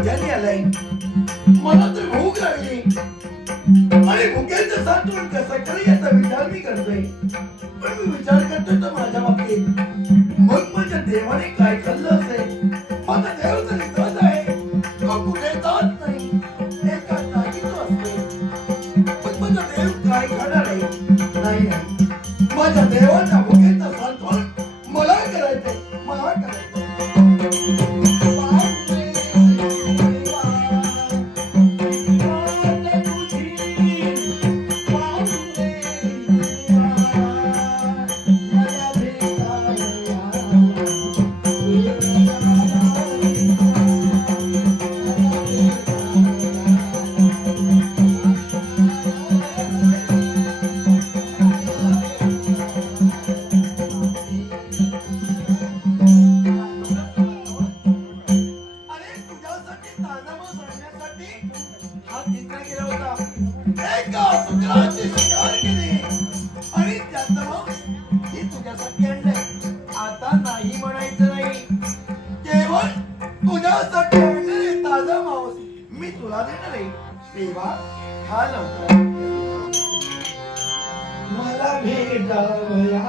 मजाने आलाय. मला तर भूक लागली आणि भुकेचं साठवण कसं करी याचा विचार मी करतोय. पण मी विचार करतोय तर माझ्या बाबतीत मग माझ्या देवाने काय खाल्लं असेल. माझा देव तर इथंच आहे, तो कुठे जात नाही, एका जागी तो असतो. पण माझा देव काय खाणार आहे? नाही नाही, माझ्या देवाच्या भुकेचं साठवण मला करायचंय, मला करायचंय. मी तुला देणार आहे तेव्हा हा लवकर मला भेटावया.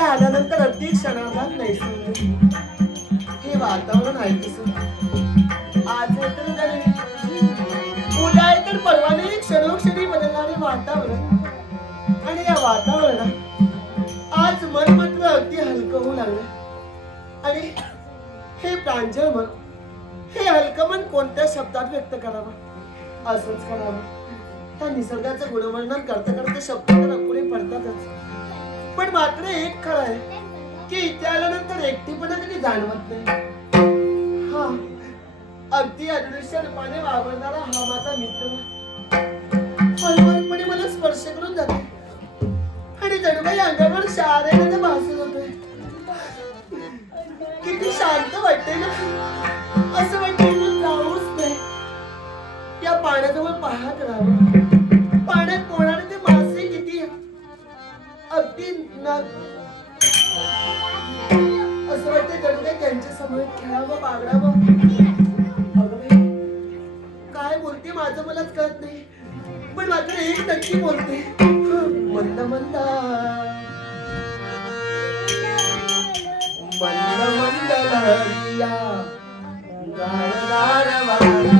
आल्यानंतर अगदी क्षणार्धात नाही हे वातावरण आहे तसं. आज आहे तर उद्या नाही, उद्या आहे तर परवा नाही. क्षणोक्षणी बदलणारे वातावरण आणि या वातावरणात आज मन मात्र अगदी हलकं होऊ लागलं. आणि हे प्रांजळ मन, हे हलकं मन कोणत्या शब्दात व्यक्त करावं? असंच करावं. त्या निसर्गाचं गुणवर्णन करता करता शब्द तर अपुरे पडतातच. पण मात्र एक खरं आहे की इथे आल्यानंतर एकटीपणा कधी जाणवत नाही. हा अगदी अदृश्य रूपाने वावरणारा हा माझा मित्र हळूहळूपणे मला स्पर्श करून जातो आणि जणू काही अंगावर शारेने भासत होतोय. किती शांत वाटते ना. असं वाटतंय की जाऊच नाही, या पाण्याजवळ पाहत राहावं. पाण्यात पोहणारे ते मासे किती अगदी असं वाटतं जणू काही त्यांच्या समोर खेळावं, बागडावं. अगं काय बोलते माझं मलाच कळत नाही. पण मात्र एक नक्की बोलते, मंद मंद मंद मंद लहरिया गार गार वारा.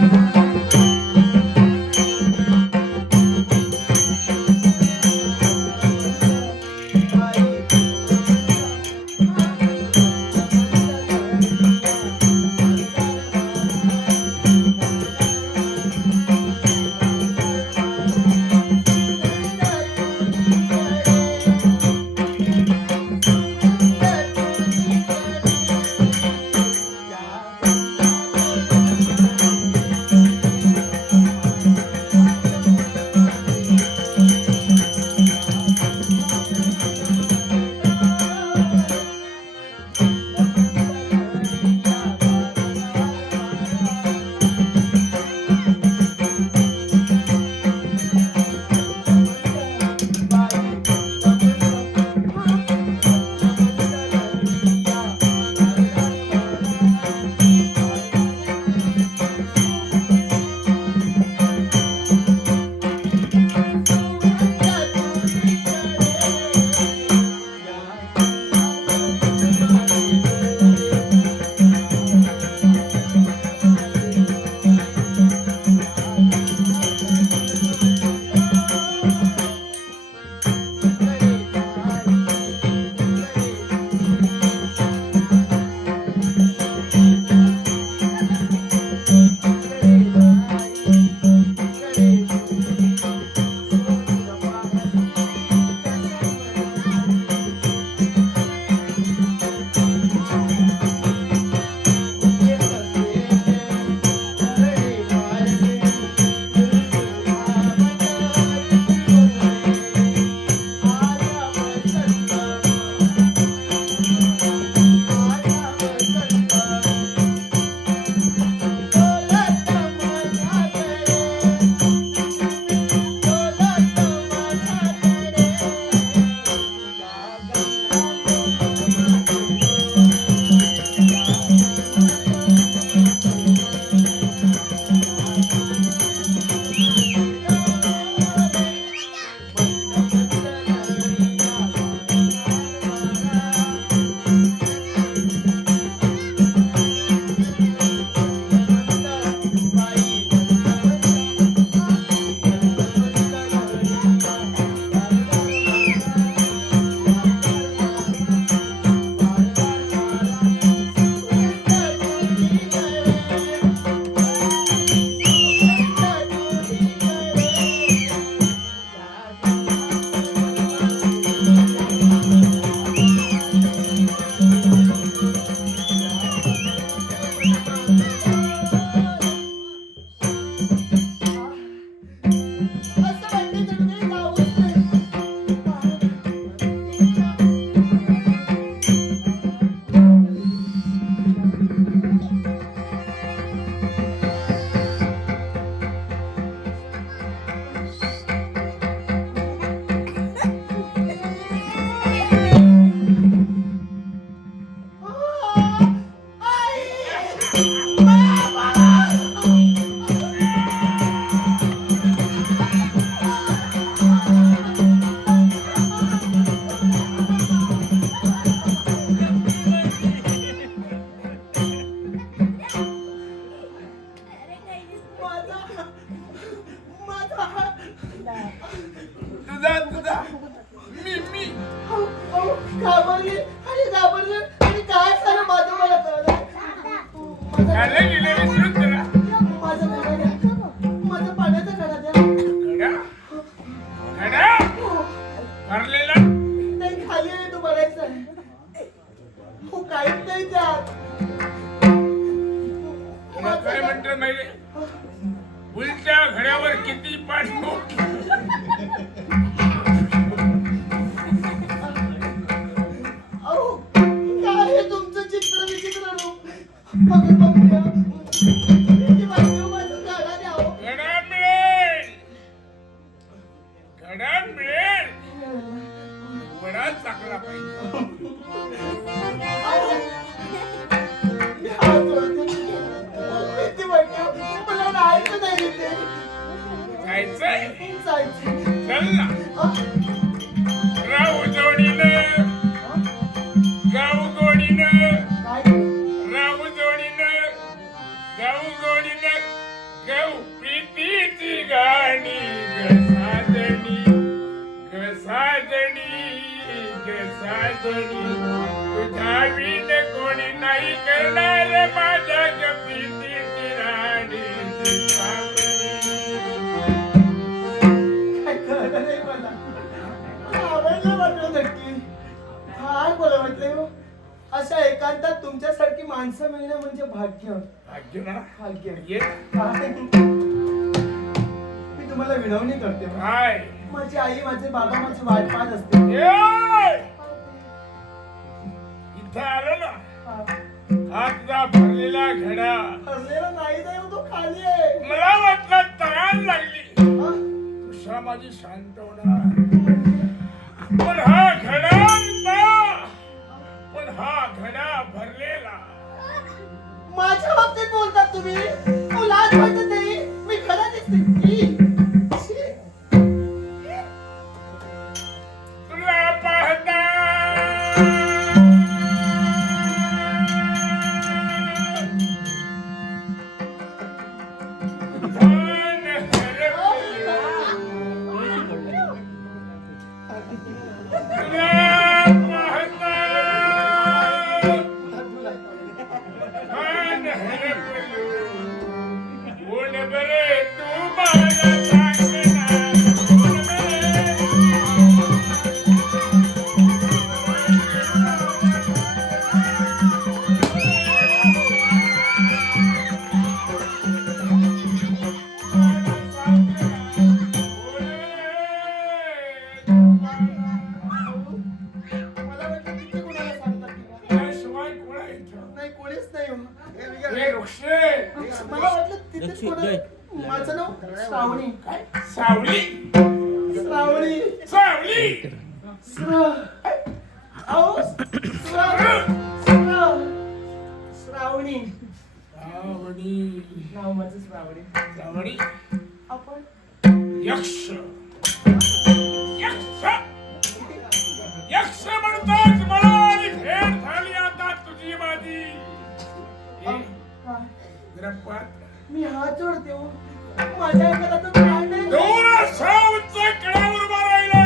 असं वाटते जणू काही जाऊच नाही. तुझा मी घाबरले आणि काय झालं माझं मला कळलं. झालं गेले विसरून तुला माझं घडा द्या, माझं पाण्याचा घडा द्या. घडा भरलेला नाही खाली आहे तो बघायचा आहे. हो काहीच नाही त्यात. तुला काय म्हणतो माहिती उलट्या घड्यावर किती पाणी अहो काय हे तुमचं चित्र विचित्र रूप. बघून बघूया. किती वाटलं माझं घडा द्या हो. घडा मिळेल वडा चाकला पाहिजे मी हात जोडते. किती वाटलं मला राहायचं नाही इथे. जायचंय जायचं. चल ना राहू जोडीनं गाऊ गोडीनं काय राहू जोडीनं गाऊ गोडीनं गाऊ प्रीतीची गाणी ग साजणी तुझ्या विण कोणी नाही करणार माझ्या ग प्रीतीची राणी काय कळलं नाही मला. आवडलं वाटलं नक्की. फार बरं वाटलं हो. अशा एकांतात तुमच्यासारखी माणसं मिळणं म्हणजे भाग्य. भाग्य ना भाग्य. ये काय? मी तुम्हाला विनवणी करते हो. काय माझी आई माझे बाबा माझी वाट पाहत असते. इथं आलो ना हा. हा तुझा भरलेला घडा ठरलेला नाही जाईल तो खाली आहे. मला वाटलं तयार लागली हा? तुझा माझी शांत होणार पण हा घडा नव्हता. पण हा घडा भरलेला माझ्या बाबतीत बोलतात तुम्ही. हो, लाज वाटत नाही. मी खरं दिसते. ई. शी. तुला पाहता मन मला वाटलं किती कुणाला सांगतात की काय? त्याशिवाय कोणा इथं नाही कोणीच नाही हो. हे वृक्षे मला वाटलं तिथेच कोणा. माझं नाव श्रावणी. काय सावली श्रावणी. सावली अहो श्रावणी सावली नाव माझं श्रावणी. सावली आपण यक्ष यक्ष यक्ष म्हणतात मला आणि भेट झाली आता तुझी माझी जरा पाहत मी हात जोडते हो. माझ्या एखादा तो काय नाही. दूर असा उंच कडावर उभा राहिला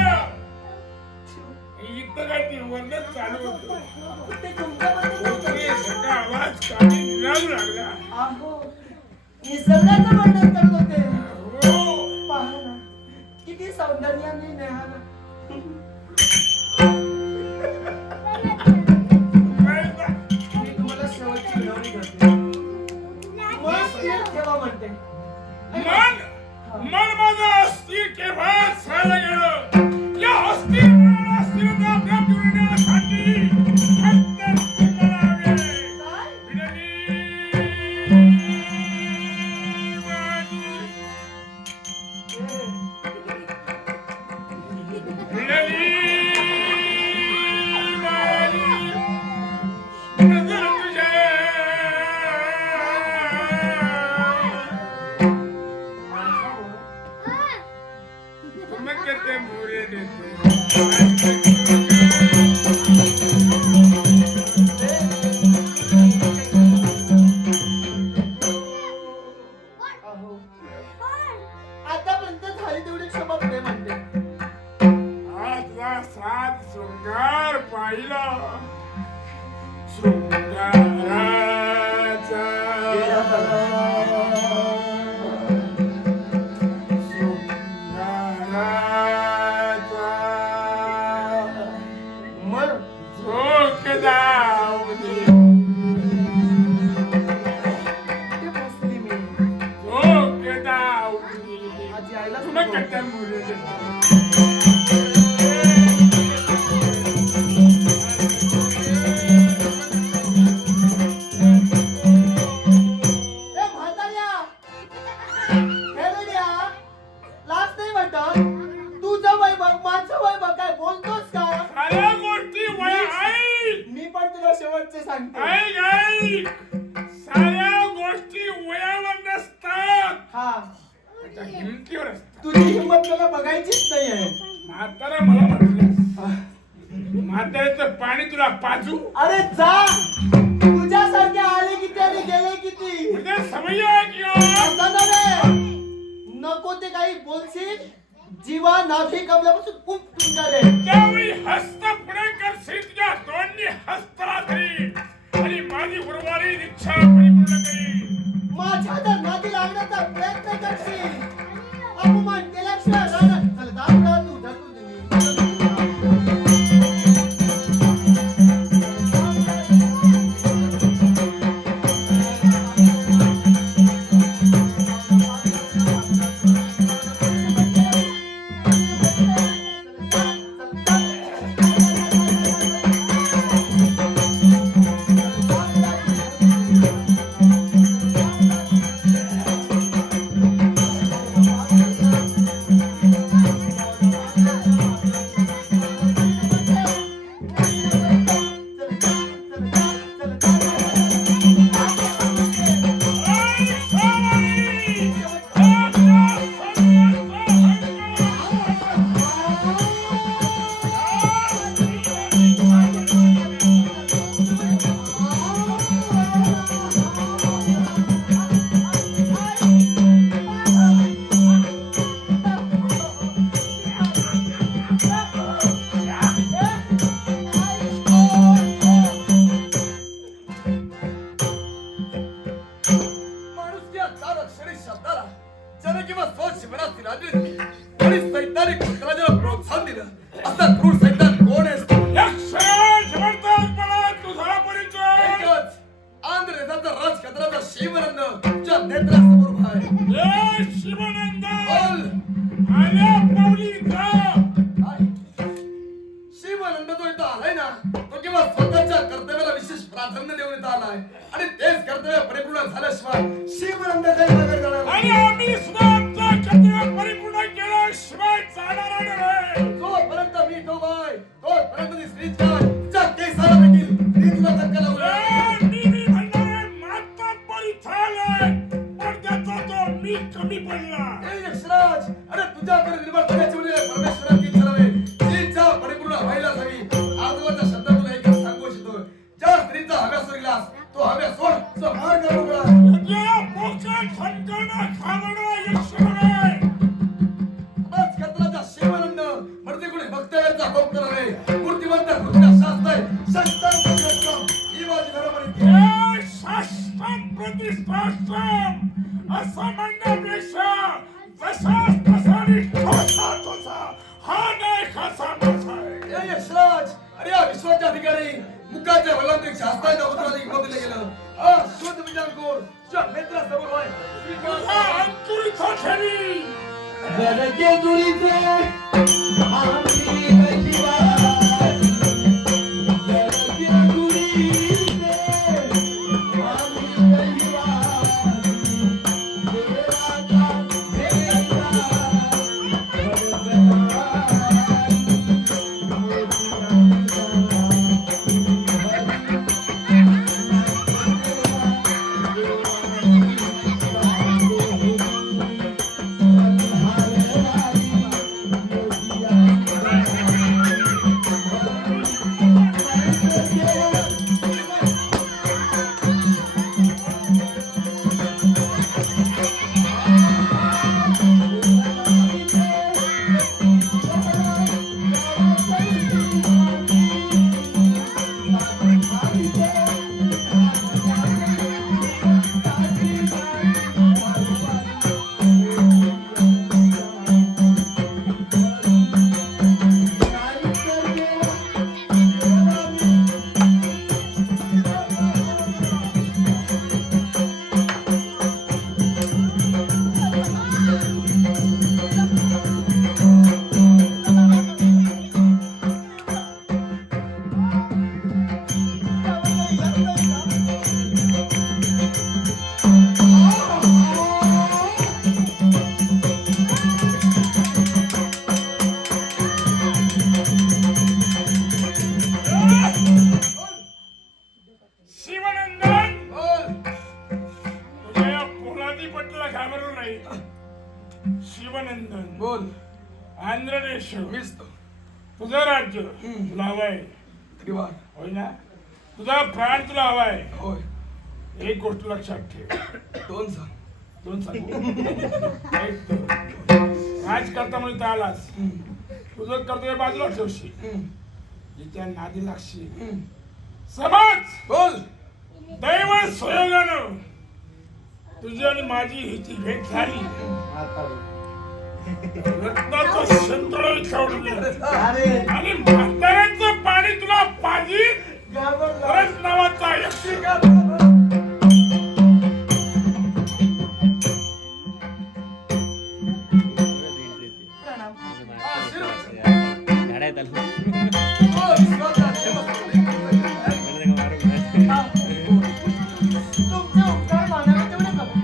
इथं काय ते वर्णन चालू होतं ते तुमच्याबद्दल कोकणी सगळा आवाज काढी निघायला लागला अहो निसर्गाचं वर्णन करत होते. हो पहा ना किती सौंदर्याने नेहाना. काय बा? मी तुम्हाला शेवटची विनवणी करते. मन स्थिर ठेवा म्हणते. मन मन माझं अस्थिर चमकते मोरे देते अहो, आतापर्यंत झाली तेवढी क्षमा पुढे म्हणते. आजला सात शृंगार पाहिला शृंगाराचा शृंगाराचा मग झोक दावली ते बसली मी. झोक दावली आजी आईला चमकते मोरे देते ए म्हाताऱ्या, खेळड्या, लाज नाही वाटत? तुझं वय बघ, माझं वय बघ, काय बोलतोस का? साऱ्या गोष्टी वय ऐक मी पण तुला शेवटचे सांगते. ऐक ऐक साऱ्या गोष्टी वयावर नसतात हा, त्याच्या हिमतीवर असतात तुझी हिंमत मला बघायचीच नाही आहे. म्हातारा मला म्हटलं म्हाताऱ्याचं पाणी तुला पाजू अरे जा, तुझ्यासारखे आले किती आणि गेले किती. म्हणजे समय आहे की हो? असं नव्हे. नको ते काही बोलशील, जीवा नाभी कमल्यापासून खूप तुमच्याकडे. त्यावेळी हस्त पुढे करशील तुझ्या दोन्ही हस्ताला धरील आणि माझी उर्वरित इच्छा परिपूर्ण करील माझ्या तर नादी लागण्याचा प्रयत्न करशील. अपमान केल्याशिवाय राहणार. चल दाखला तू ढकलून दे. प्राधान्य देऊन इथं आलाय आणि तेच कर्तव्य परिपूर्ण झाल्याशिवाय शिवनंद काही नगर जाणार आणि नाही. आम्ही सुद्धा आमचं कर्तव्य परिपूर्ण केल्याशिवाय जाणार नाही. जोपर्यंत मी तो बाय तोपर्यंत ती स्त्री काय तिच्या केसाला देखील ती तुला धक्का लावू लागेल. मी म्हणणारे मातब्बरी झाले पण त्याचा तो मी कमी पडला. ए यशराज, अरे तुझ्याकडे निर्माण करण्याची म्हणजे परमेश्वराची इच्छा नव्हे. ती इच्छा परिपूर्ण व्हायलाच हवी. आजोबाच्या शब्दात तुला एकच सांगू इच्छितो. ज्या स्त्रीचा हव्यास सोडलास तो हव्यास सोड, तो मार्ग मोकळा. या पोकळ ठणकावणं खावणं यक्षणे. बस कर्तनाचा शिवानंद मर्दी कुणी भक्तव्याचा भोग करावे. मूर्तिवंत कृतीला शास्त्रय संतान प्रतिष्ठम ही माझी धर्मनीती आहे. हे शास्त्रम प्रतिष्ठाश्रम असं म्हणण्यापेक्षा जसाच तसा आणि ठोसा ठोसा हा नाही कसा बसा आहे. ए यशराज, अरे या विश्वाच्या अधिकारी मुखाच्या वल्लांतरिक शास्त्राच्या उत्तराधिक पद दिले गेलं. हा शुद्ध विचारकोर तुझ्या मित्रासमोर होय. तुझा अंकुरित ठेवी गरजे दुरीचे आमची कशिवास. गरजे दुरीचे आमची कशिवास. देवाचा देवाचा आंध्रदेश मीच तो. तुझं राज्य तुला हवाय त्रिवार. होय ना तुझा प्राण तुला हवाय होय. एक गोष्ट लक्षात ठेव दोन सांग. दोन सांगू एक तर राजकर्ता म्हणून इथं आलास तुझं कर्तव्य बाजूला ठेवशील जिच्या नादी लागशील समाज बोल. दैव संयोगानं तुझी आणि माझी हिची भेट झाली रत्नाचं संतळ विछावून गेलं अरे आणि म्हाताऱ्याचं पाणी तुला पाहिजे घाबरला. खरंच नावाचा यक्षी प्रणाम. झाडात आलं बोल. स्वतः देवस्थानी तुमचे उपकार मानावे तेवढे कमी.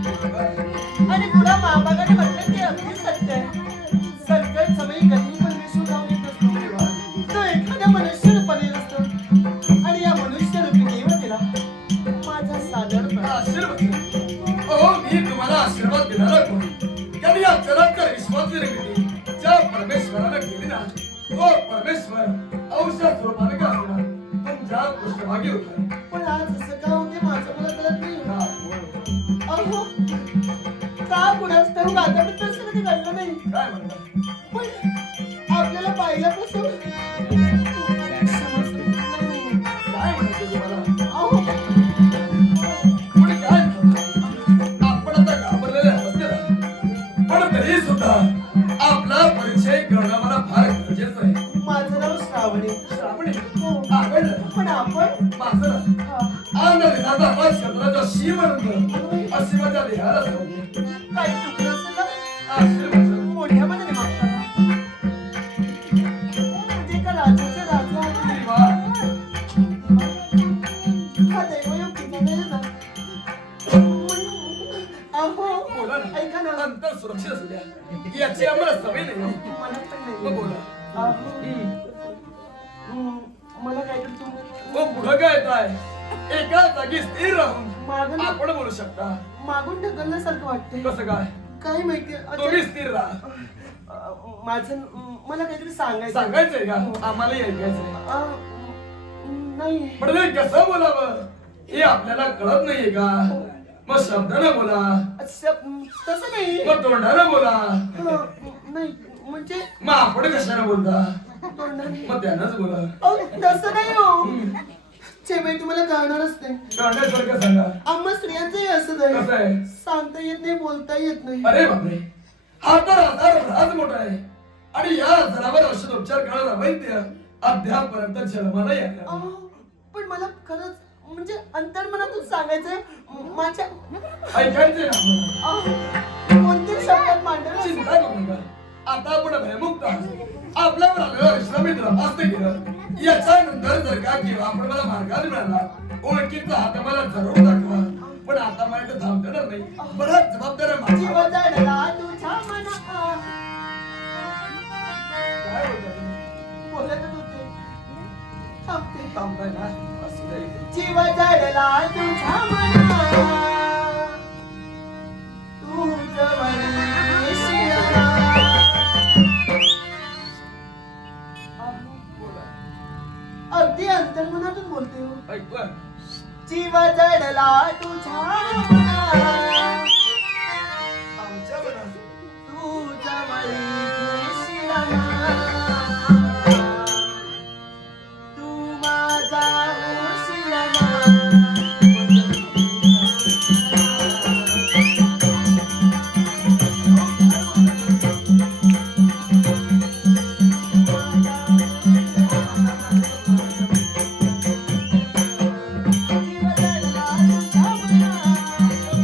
आणि पुढा महाभागाने म्हटलं ते अगदी सत्य आहे. संकट समयी कधीही पण विसरून जाऊन येत असतो. तो एखाद्या मनुष्य रूपाने असतो. आणि या मनुष्य रूपी देवतेला माझा सादर प्रणाम. आशीर्वाद. अहो मी तुम्हाला आशीर्वाद देणारा कोण? कारण या चराचर विश्वाची निर्मिती ज्या परमेश्वरानं केली ना तो परमेश्वर औषध रूपाने का होणार तुमच्या पृष्ठभागी होता. पण आज असं का होते माझं मला कळत नाही. का? अहो का कुणाच ठाऊक आतापर्यंत असं कधी घडलं नाही. काय म्हणता? पण आपल्याला पाहिल्यापासून समजलं नाही. काय म्हणायचं तुम्हाला? अहो पुढे काय म्हणता? आपण आता घाबरलेले असते ना पण तरी सुद्धा आपला परिचय करणं मला फार गरजेचं आहे. माझं नाव श्रावणी. श्रावणी हो. आवडलं. पण आपण माझं ना हा, आनंदाचा नक्षत्राचा शिवरंग अशिवाच्या देहाला सोडले. काही चुकलं असेल ना आशीर्वाद. मोठ्या मनाने मागताना म्हणजे का राजाचे राजा आहे. त्रिवार. हा दैवयोग किती नाही ना. अहो बोला ना. ऐका ना अंतर सुरक्षित असू द्या. याची आम्हाला सवय नाही हो. मला पण मग नाही. बोला. अहो, मला काहीतरी तू हो पुढं काय येताय? एका जागी स्थिर राहून मागून आपण बोलू शकता. मागून ढकलल्यासारखं वाटतंय. कसं काय? काय माहिती तुम्ही स्थिर राहा. माझं मला काहीतरी सांगायचं सांगायचंय का? आम्हालाही ऐकायचंय. नाही पण ते कसं बोलावं हे आपल्याला कळत नाहीये का? मग शब्दानं बोला. तसं नाही. मग तोंडानं बोला. नाही म्हणजे मग आपण कशानं बोलता? तोंडाने. मग त्यानंच बोला. अहो, तसं नाही हो. बाई तुम्हाला कळणारच नाही. कळण्यासारखं सांगा. आम्हा स्त्रियांचंही असं कसं आहे. आहे? सांगता येत नाही बोलता येत नाही. अरे बापरे हा तर आजार मोठा आहे आणि या आजारावर औषधोपचार करणारा वैद्य अद्यापर्यंत जन्माला येणार. अहो, पण मला खरंच म्हणजे अंतर्मनातून सांगायचंय माझ्या ऐकायचंय ना आम्हाला. अहो, कोणत्याही शब्दात मांडलं चिंता करू नका. आता आपण भयमुक्त आहोत. आपल्यावर आलेला विश्रामी तपासते केलं. याच्यानंतर जर का किंवा आपण मला मार्गात मिळाला ओळखीचा हात मला जरूर दाखवा. पण आता मला इथं थांबणार नाही. बराच जबाबदार आहे माझी. जीव जडला तुझ्या मनात. काय बोलता तुम्ही? बोलतच होते. थांबते. थांबताय ना? असू द्या इथे. जीव जडला तुझ्या मनात. तू जवळ येशील. बोला. अगदी अंतर्मनातून बोलते हो. ऐकलं? जीव जडला तुझ्या मनात. आमच्या मनात तू जवळ येशील. तू माझा होशील. जीव जडला तुझ्या मनात.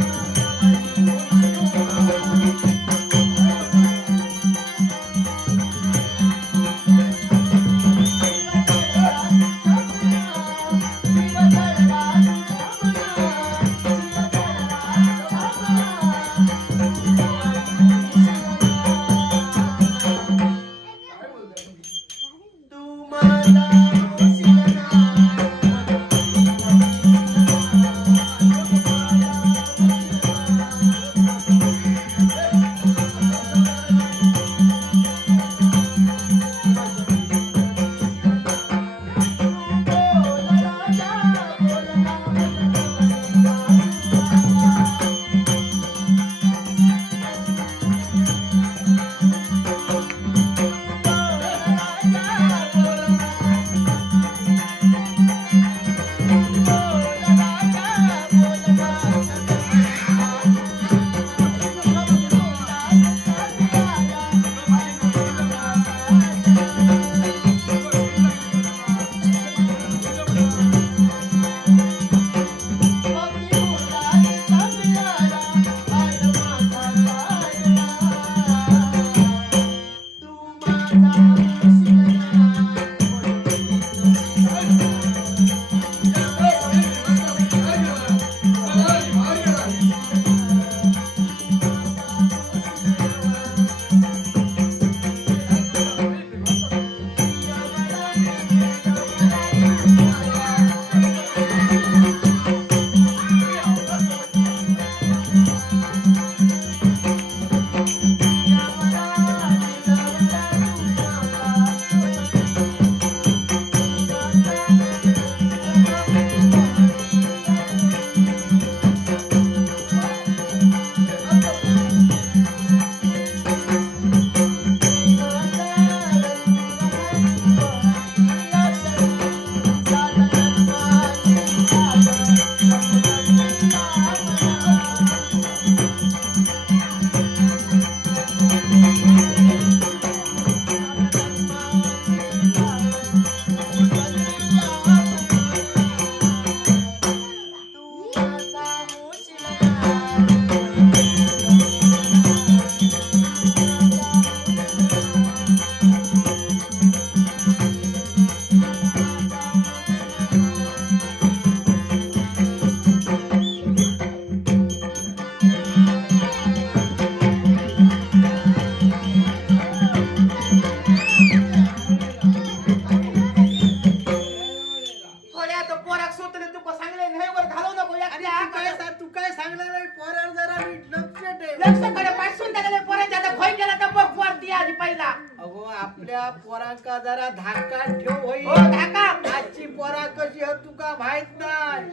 आपल्या पोरांका जरा धाकात ठेव होई. हो धाका. आजची पोरा कशी आहे तुका माहित नाही.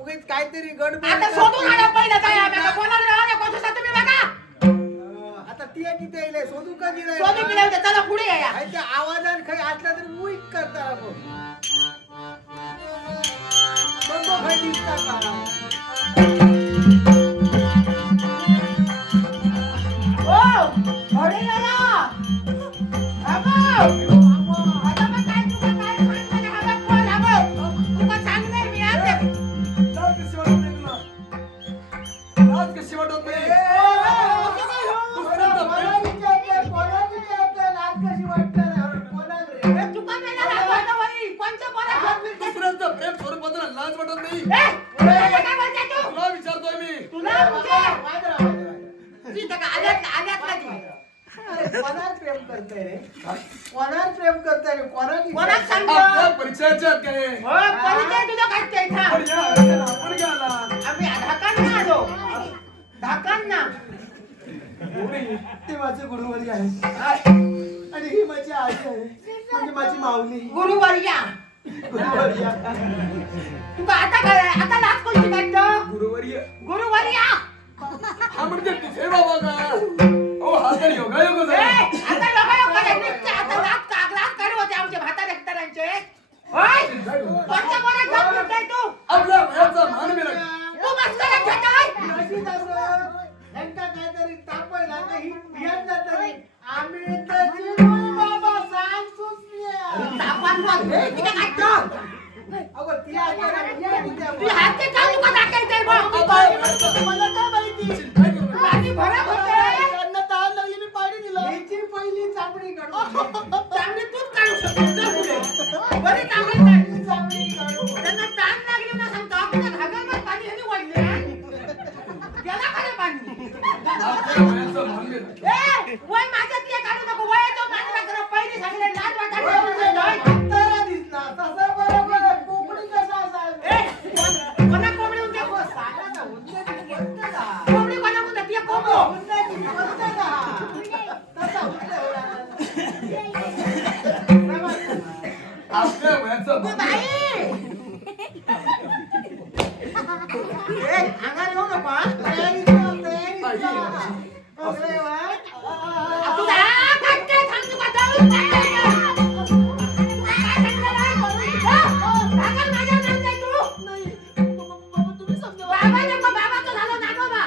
उगीच काहीतरी गडबड आता शोधून आणा पहिलं काय आम्हाला कोणाला राहण्या कोणतं तुम्ही बघा. आता ती किती येईल शोधू का दिलाय शोधून गेल्या होत्या चला पुढे या. त्या आवाजात काही असला तरी उईक करता बघ काही दिसता का ओ अरे याला अबो आता मग काय तुका काय सांगता ना हवा कोण अबो तुका सांगणार मी आज. लाज कशी वाटत नाही तुला? लाज कशी वाटत नाही? तुका मला रागवलं होई कोणचं पोरं दुसऱ्यांचं प्रेम स्वरूपात लाज वाटत नाही? काय बोलते तू तुला विचारतोय मी. तुला म्हणजे तिथं का आल्यात कधी कोणावर प्रेम करताय रे कोणावर प्रेम करताय रे कोणाक सांगतो आपल्या परिचयाच्या आहेत काय? हो परिचय तुझा काय ते इथं पण या अडचण आपण घ्या आला. आम्ही ढाकांना आलो ढाकांना ते माझे गुरुवारी आहे आणि ही माझी आजी आहे म्हणजे माझी माऊली गुरुवर्या गुरुवारी तुका आता काय आता लाच कोणती काढतो गुरुवर्य. गुरुवर्या हा म्हणजे तुझे बाबा का? हो हा तर योगायोग ए आहे. आता लोक करायचे आता लाच काढू होते आमचे भाता हेक्टरांचे होय कोणत्या पोरात जात म्हणताय तू आपल्या वयाचा मान मिळत. तू मस्करा घेतोय अशीच असं त्यांना काहीतरी तापायला नाही बियाणला तरी आम्ही तशी रोज बाबा सांग सुचल्या तापान मग हे किती काढतो अगो ती आहे तू हात ते का तुका टाकायचंय बघ मला काय माहिती काय करू नका. पाणी भरा होते त्यांना ताण लागली मी पाणी दिलं हिची पहिली चांबडी काढू चांगली तूच काढू शकतो जा पुढे. बरी चांगली काढ. चांबडी काढू त्यांना ताण लागली ना सांगतो आपल्या घागरभर पाणी ह्याने वाढले गेला खरे पाणी आपल्या वयाचा मान मिळत. ए वय माझ्यात ये काढू नको वयाचं मान राखणं पहिली सांगितलं लाज वाटायला तारा दिसला तसं बरोबर आहे. कोकणी कसा असाल ए कोणा कोंबडी होते अगो सांगा ना उन्नती कोणतं का कोंबडी कोणा कोणता ती कोंबडो उन्नती कोणतं का तसा आपल्या वयाचा मान बाई मिळत. ए अंगार येऊ नको हा. तुझा काटते थांब तू का जाऊ बाबा नको बाबा तो झालो नागोबा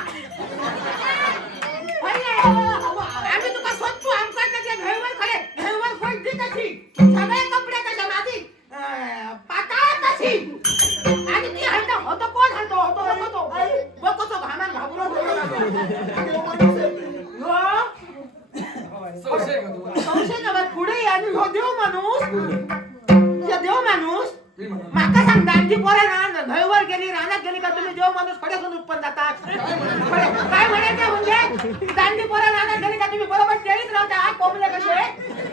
आम्ही तुका स्वच्छ आमकडनं घेऊन खरे घेऊन खोलती तशी सगळे कपडे तशा माझी पाता तशी आणि ती हलतो होतो कोण हलतो होतो बघतो तो घामान घाबरून संशय का तुम्हाला? संशय नव्हत पुढे आणि ह्यो देव माणूस त्या देव माणूस मी म्हणतो. माका सांग दांडी पोरा रान घरवर गेली रानात गेली का तुम्ही देव माणूस खड्यातून उत्पन्न जातात काय म्हणायचे म्हणजे दांडी पोरा रानात गेली का तुम्ही बरोबर तेरीच राहता कोंबले कसे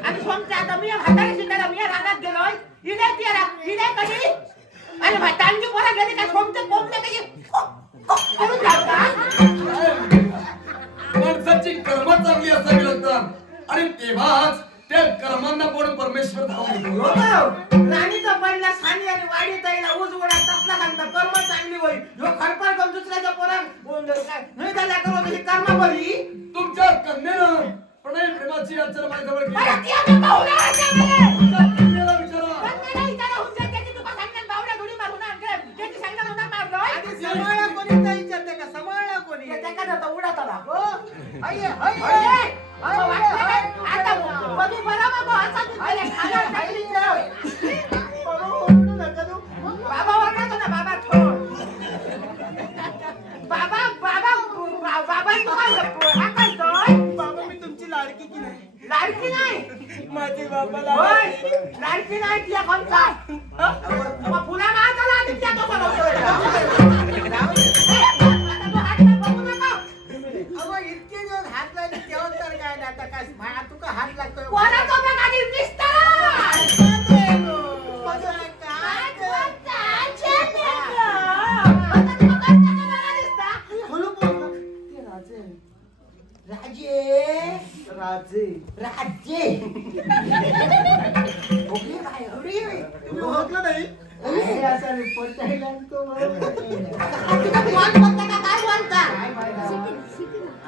आणि सोमते आता मी म्हातारी शिकायला मी रानात गेलोय हिने कधी आणि दांडी पोरा गेली का सोमते कोंबले कशी करून जातात माणसाची कर्म चांगली असावी लागतात आणि तेव्हाच त्या कर्मांना पण परमेश्वर धावून येतो. राणीचा पडला सानी आणि वाडी ताईला ऊस उडा तसला सांगता कर्म चांगली होई ह्यो खडपार करून दुसऱ्याच्या पोराक नाही झाल्या करू तशी कर्म बरी तुमच्या कन्येनं प्रणय प्रेमाची अक्षर माझ्याजवळ केली. मला ती आता पाहुणा आहे मला. तुमच्या कन्येला विचारा. कन्येला विचारा हुंजत त्याची तुका सांगेल बावड्या धुडी मारून आणते त्याची सांगा म्हणा मारलोय आणि समाळा कोणी नाही विचारते का समाळा कोणी त्याच्या का जाता उडा तला हो अय्ये अय्ये अरे, अहो, वाटलं काय? आता बघू बरं बाबा असा तू पहिले खाला खाली जाऊ. बाबा ओरडतो ना बाबा थोड बाबा तू काय करतोय बाबा मी तुमची लाडकी की नाही लाडकी नाही माझे बाबा होय लाडकी नाही ती कोणता मग पुन्हा मारताला आणि त्या तो बघू नका अगो इतके दिवस हात लागले तेव्हा तर काय नाही आता काय तुका हात लागतोय कोणाचा बघ आधी दिसता राजे राजे स्टाईल आणतो तुझं कोण बोलता का काय बोलता काय फायदा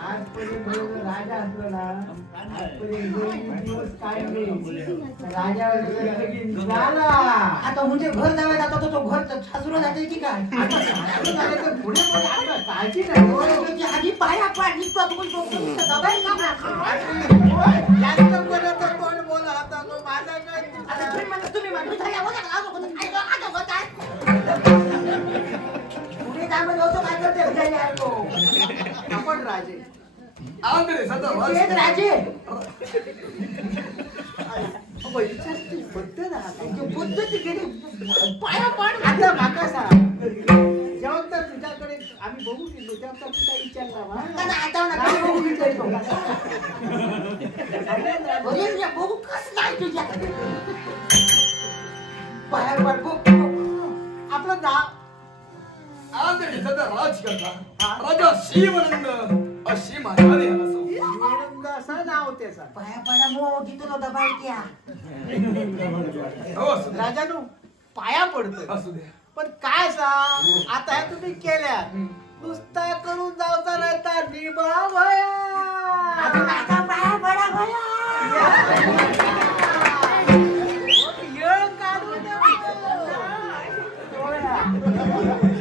आजपर्यंत राजा असलो ना आजपर्यंत 2 दिवस काय नाही राजा झाला आता म्हणजे घर जावे जातो तो घर सासुरा जाते की काय पुढे पुढे आता काळजी नाही आधी पाया पाड निघतो तुम्ही दबाई का जास्त बोलत कोण बोला आता माझा काय आता तुम्ही म्हणून पुढे त्यामध्ये होतो काय करते विचारले ऐको आपण राजे आंधळे सदा तेच राजे पद्धती गेली पाया पाड आता माका सांग जेव्हा तर तुझ्याकडे आम्ही बघू गेलो तेव्हा तर तुझा विचारला आता आठव ना काय बघू विचारतो अरे बघू कसं नाही तुझ्या पाया पाड आपलं नाव आंधळे सदा राज करता राजा शिवनंद अशी माझ्याने आला मिळून असं नाव त्याचा पाया पाडा मो तिथून दबाई त्या हो असू द्या. राजानू पाया पडतो असू द्या पण काय सांग आता हे तुम्ही केल्या नुसता करून जावचा राहता निभा आता माझा पाया पडा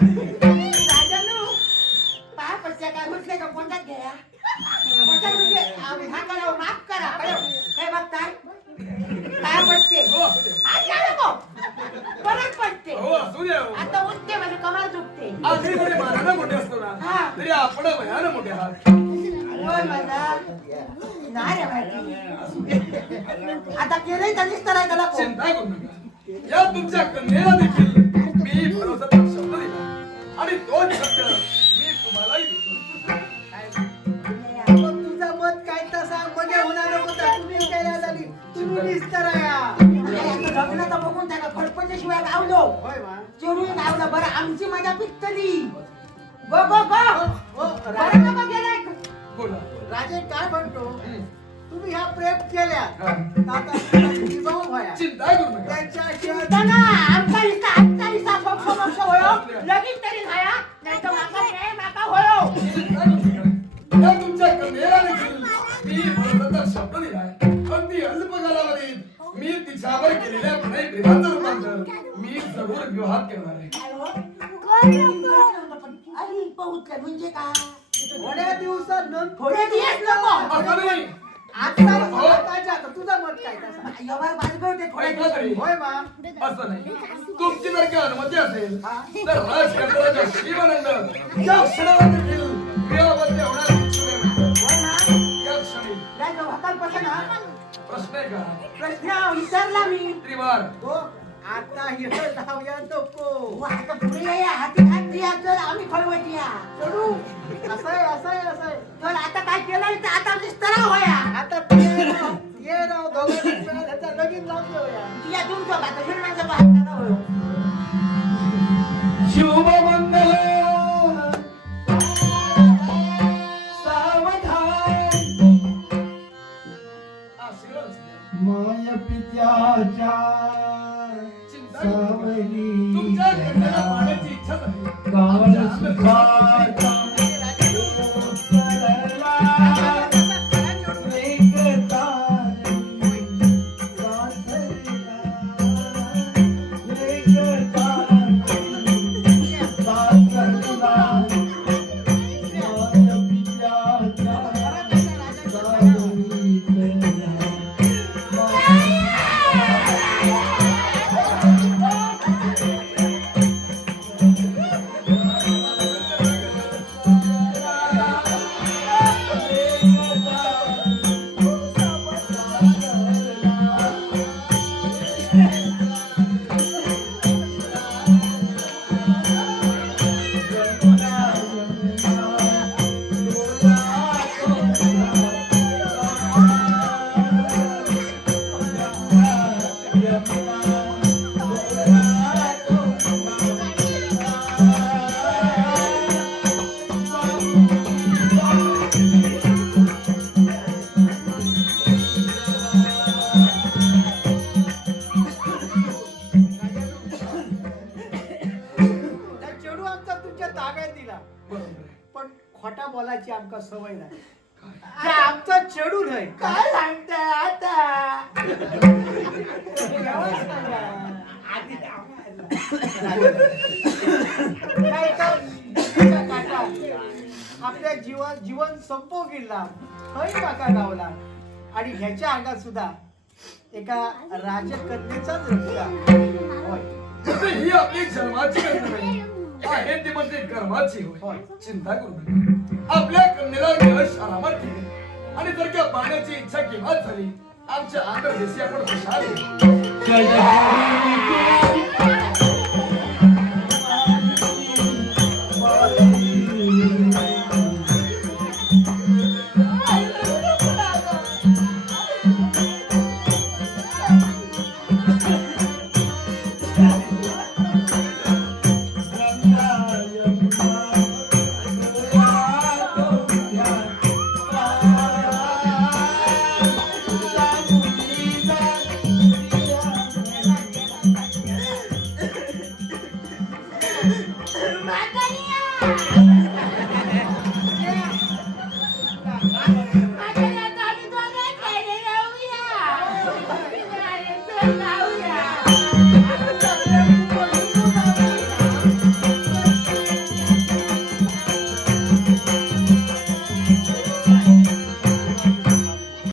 राजानू पाया पडत्या काय घुसले का कोणत्यात घ्या कोणत्यात घुसले हा करा माफ करा काय बघताय काय पडते हो असू द्या हात घ्या नको परत पडते हो असू द्या हो. आता उठते म्हणजे कमाल चुकते आधी जरी मानानं मोठे असतो हा. ना तरी आपण भयानं मोठे आहात होय माझा नाही रे माहिती आता केलंय त्यांनीच करायला त्याला कोण चिंता करू नका या तुमच्या कन्येला देखील मी भरोसाचा शब्द दिला आणि तोच शब्द मी तुम्हालाही देतो पण तुझं मत काय तसा मध्ये होणार होता तुम्ही केल्या झाली तुम्ही निस्तराया लग्नाचा बघून त्याला खडपच्या शिवाय गावलो होय मा चिडून गावलं बरं आमची मजा पिकतली गो गो गो हो बरं का बघ गेलाय बोला राजे काय म्हणतो तुम्ही ह्या प्रेम केल्या हा. आता विभाव व्हाया चिंता करू नका त्याच्याशिवाय ना आमचा हिस्सा आजचा हिस्सा पक्ष होयो लगीन तरी झाया नाही तर माका नाही माका होयो चिंता करू नका या तुमच्या कन्येला देखील मी भरोसाचा शब्द दिलाय अगदी अल्प कालावधीत मी तिच्यावर केलेल्या प्रणय प्रेमाचं रूपांतर मी जरूर विवाहात करणार आहे अरे पहुतलं म्हणजे काय थोड्या दिवसात थोडे दिवस नको असं नाही आता तुझं मत काय तसा एवढं बाजगवते थोडे ऐका दिवस तरी होय मा असं नाही तुमची जर काही अनुमती असेल तर राजकंद्राच्या शिवानंद या क्षणाला देखील विवाहबद्ध होणार इच्छुक आहे. होय ना या क्षणी काय तो हाताल पसंत ना प्रश्न आहे का प्रश्न विचारला मी त्रिवार हो आता हे धावया नको आता पुढे या हाती हात द्या तर आम्ही फळवटी या चढू असं आहे तर आता काय केलं तर आता निस्तरा होया आता ये राव दोघांनी ह्याचा लगीन लावून देऊया तुझ्या तुमचं आता हिरण्याचं हात नका होयो शुभमंगल सावधान आशीर्वाद असू द्या. माय पित्याच्या चिंता करू नका. तुमच्या कन्येला पाहण्याची इच्छा झाली बोलायची आमका सवय नाही ते आमचा चेडू नाही काय सांगताय आता काय तर जिभेचा काटा आपल्या जीवन संपव गेला हय काका गावला आणि ह्याच्या अंगात सुद्धा एका राजकन्येचाच रक्त होय ही आपली जन्माची गरज नाही आहे ती म्हणजे गर्भाची होय चिंता करू नका आपल्या कन्येला गेलं शरामत केले आणि जर का पाण्याची इच्छा केव्हा झाली आमच्या आंध्रदेशी आपण खुशाल जाऊया